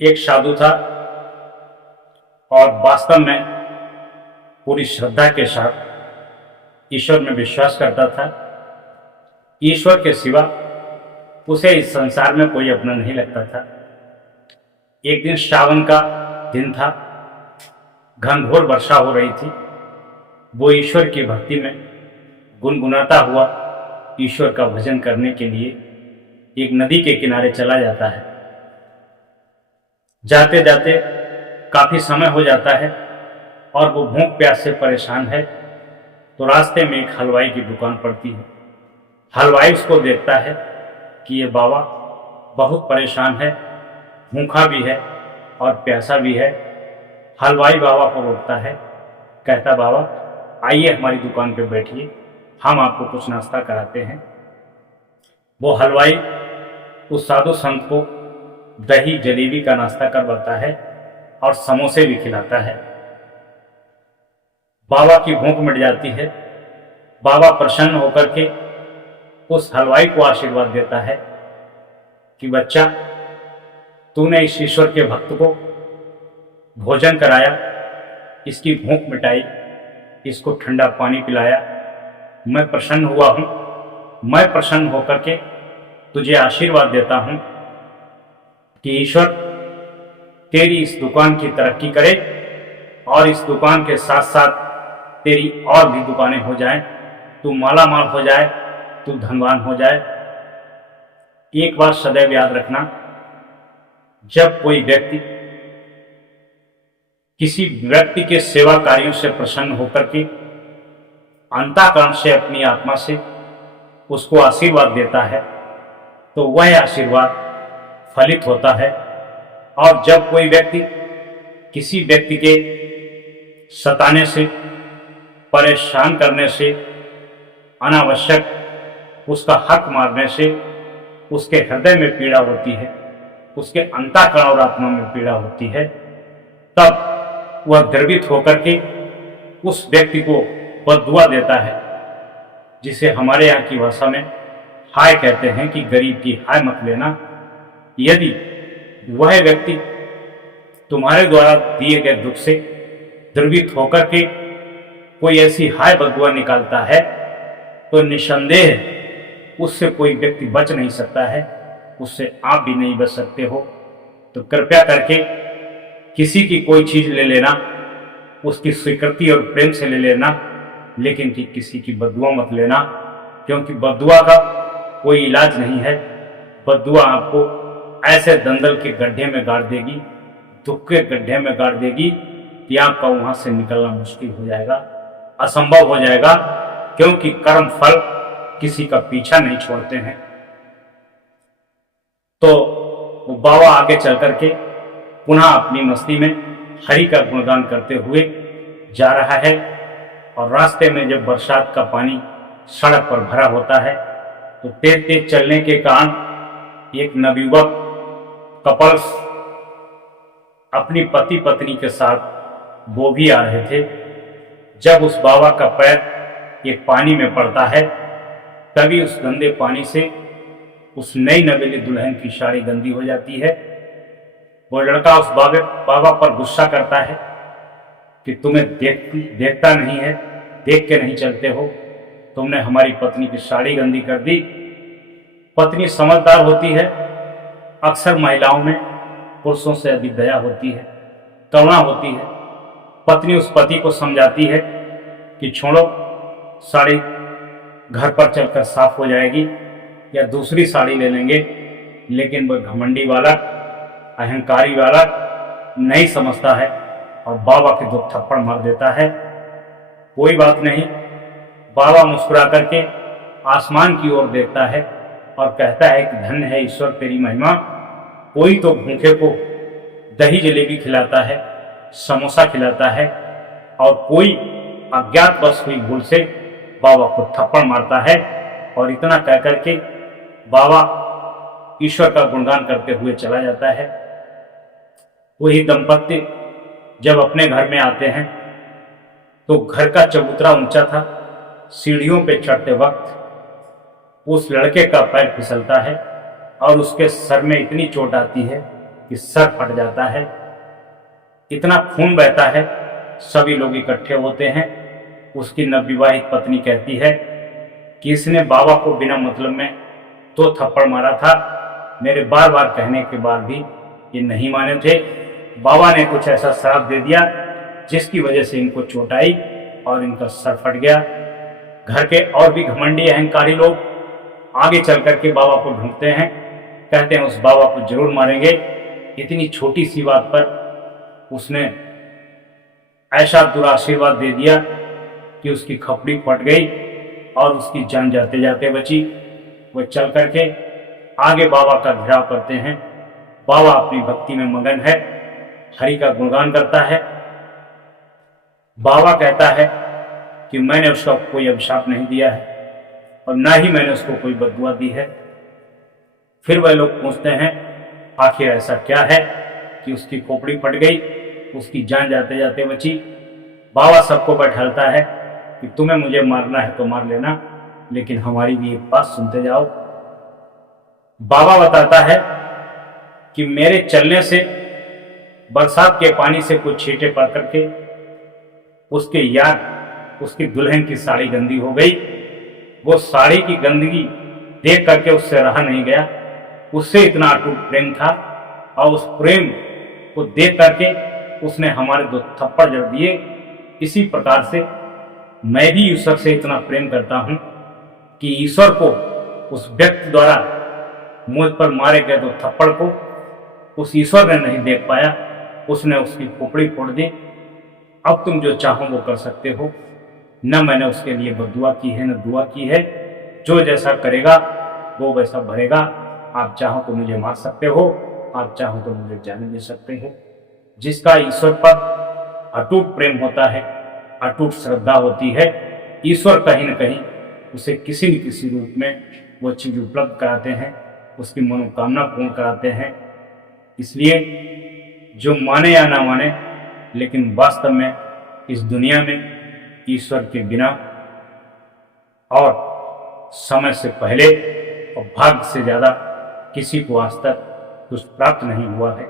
एक साधु था और वास्तव में पूरी श्रद्धा के साथ ईश्वर में विश्वास करता था। ईश्वर के सिवा उसे इस संसार में कोई अपना नहीं लगता था। एक दिन श्रावण का दिन था, घनघोर वर्षा हो रही थी। वो ईश्वर की भक्ति में गुनगुनाता हुआ ईश्वर का भजन करने के लिए एक नदी के किनारे चला जाता है। जाते जाते काफी समय हो जाता है और वो भूख प्यास से परेशान है, तो रास्ते में एक हलवाई की दुकान पड़ती है। हलवाई उसको देखता है कि ये बाबा बहुत परेशान है, भूखा भी है और प्यासा भी है। हलवाई बाबा को रोकता है, कहता बाबा आइए हमारी दुकान पे बैठिए, हम आपको कुछ नाश्ता कराते हैं। वो हलवाई उस साधु संत को दही जलेबी का नाश्ता करवाता है और समोसे भी खिलाता है। बाबा की भूख मिट जाती है। बाबा प्रसन्न होकर के उस हलवाई को आशीर्वाद देता है कि बच्चा, तूने इस ईश्वर के भक्त को भोजन कराया, इसकी भूख मिटाई, इसको ठंडा पानी पिलाया, मैं प्रसन्न हुआ हूं। मैं प्रसन्न होकर के तुझे आशीर्वाद देता हूं कि ईश्वर तेरी इस दुकान की तरक्की करे और इस दुकान के साथ साथ तेरी और भी दुकानें हो जाएं, तू माला माल हो जाए, तू धनवान हो जाए। एक बात सदैव याद रखना, जब कोई व्यक्ति किसी व्यक्ति के सेवा कार्यों से प्रसन्न होकर के अंतःकरण से अपनी आत्मा से उसको आशीर्वाद देता है, तो वह आशीर्वाद फलित होता है। और जब कोई व्यक्ति किसी व्यक्ति के सताने से, परेशान करने से, अनावश्यक उसका हक मारने से उसके हृदय में पीड़ा होती है, उसके अंतःकरण और आत्मा में पीड़ा होती है, तब वह द्रवित होकर के उस व्यक्ति को बद्दुआ देता है, जिसे हमारे यहाँ की भाषा में हाय कहते हैं कि गरीब की हाय मत लेना। यदि वह व्यक्ति तुम्हारे द्वारा दिए गए दुख से द्रवित होकर के कोई ऐसी हाय बद्दुआ निकालता है, तो निसंदेह उससे कोई व्यक्ति बच नहीं सकता है, उससे आप भी नहीं बच सकते हो। तो कृपया करके किसी की कोई चीज ले लेना, उसकी स्वीकृति और प्रेम से ले लेना, लेकिन कि किसी की बद्दुआ मत लेना, क्योंकि बद्दुआ का कोई इलाज नहीं है। बद्दुआ आपको ऐसे दंदल के गड्ढे में गाड़ देगी, दुख के गड्ढे में गाड़ देगी कि आपका वहां से निकलना मुश्किल हो जाएगा, असंभव हो जाएगा, क्योंकि कर्म फल किसी का पीछा नहीं छोड़ते हैं। तो वो बाबा आगे चल करके पुनः अपनी मस्ती में हरि का गुणगान करते हुए जा रहा है, और रास्ते में जब बरसात का पानी सड़क पर भरा होता है, तो तेज तेज चलने के कारण एक नवयुवक कपल अपनी पति पत्नी के साथ वो भी आ रहे थे। जब उस बाबा का पैर एक पानी में पड़ता है, तभी उस गंदे पानी से उस नई नवेली दुल्हन की साड़ी गंदी हो जाती है। वो लड़का उस बाबा पर गुस्सा करता है कि तुम्हें देखता नहीं है, देख के नहीं चलते हो, तुमने हमारी पत्नी की साड़ी गंदी कर दी। पत्नी समझदार होती है, अक्सर महिलाओं में पुरुषों से अधिक दया होती है, करुणा होती है। पत्नी उस पति को समझाती है कि छोड़ो, साड़ी घर पर चलकर साफ हो जाएगी या दूसरी साड़ी ले लेंगे। लेकिन वह घमंडी वाला, अहंकारी वाला नहीं समझता है और बाबा के दो थप्पड़ मार देता है। कोई बात नहीं, बाबा मुस्कुरा करके आसमान की ओर देखता है और कहता है कि धन्य है ईश्वर तेरी महिमा, कोई तो भूखे को दही जलेबी खिलाता है, समोसा खिलाता है, और कोई अज्ञातवश हुई भूल से बाबा को थप्पड़ मारता है। और इतना कह करके बाबा ईश्वर का गुणगान करते हुए चला जाता है। वही दंपत्ति जब अपने घर में आते हैं, तो घर का चबूतरा ऊंचा था। सीढ़ियों पे चढ़ते वक्त उस लड़के का पैर फिसलता है और उसके सर में इतनी चोट आती है कि सर फट जाता है, इतना खून बहता है। सभी लोग इकट्ठे होते हैं। उसकी नवविवाहित पत्नी कहती है कि इसने बाबा को बिना मतलब में 2 थप्पड़ मारा था। मेरे बार बार कहने के बाद भी ये नहीं माने थे। बाबा ने कुछ ऐसा श्राप दे दिया जिसकी वजह से इनको चोट आई और इनका सर फट गया। घर के और भी घमंडी अहंकारी लोग आगे चल करके बाबा को ढूंढते हैं, कहते हैं उस बाबा को जरूर मारेंगे। इतनी छोटी सी बात पर उसने ऐसा दुराशीर्वाद दे दिया कि उसकी खपड़ी फट गई और उसकी जान जाते जाते बची। वह चल करके आगे बाबा का घेराव करते हैं। बाबा अपनी भक्ति में मगन है, हरि का गुणगान करता है। बाबा कहता है कि मैंने उसका कोई अभिशाप नहीं दिया है और ना ही मैंने उसको कोई बददुआ दी है। फिर वह लोग पूछते हैं आखिर ऐसा क्या है कि उसकी खोपड़ी फट गई, उसकी जान जाते जाते बची। बाबा सबको बैठाता है कि तुम्हें मुझे मारना है तो मार लेना, लेकिन हमारी भी एक बात सुनते जाओ। बाबा बताता है कि मेरे चलने से बरसात के पानी से कुछ छींटे पड़ करके उसके यार उसकी दुल्हन की साड़ी गंदी हो गई। वो साड़ी की गंदगी देख करके उससे रहा नहीं गया। उससे इतना अटूट प्रेम था और उस प्रेम को देख करके उसने हमारे 2 थप्पड़ जड़ दिए। इसी प्रकार से मैं भी ईश्वर से इतना प्रेम करता हूं कि ईश्वर को उस व्यक्ति द्वारा मुझ पर मारे गए 2 थप्पड़ को उस ईश्वर ने नहीं देख पाया, उसने उसकी खोपड़ी फोड़ दी। अब तुम जो चाहो वो कर सकते हो। न मैंने उसके लिए बद्दुआ की है न दुआ की है। जो जैसा करेगा वो वैसा भरेगा। आप चाहो तो मुझे मार सकते हो, आप चाहो तो मुझे जाने दे सकते हो। जिसका ईश्वर पर अटूट प्रेम होता है, अटूट श्रद्धा होती है, ईश्वर कहीं न कहीं उसे किसी न किसी रूप में वो चीज उपलब्ध कराते हैं, उसकी मनोकामना पूर्ण कराते हैं। इसलिए जो माने या ना माने, लेकिन वास्तव में इस दुनिया में ईश्वर के बिना और समय से पहले और भाग्य से ज्यादा किसी को आज तक कुछ प्राप्त नहीं हुआ है।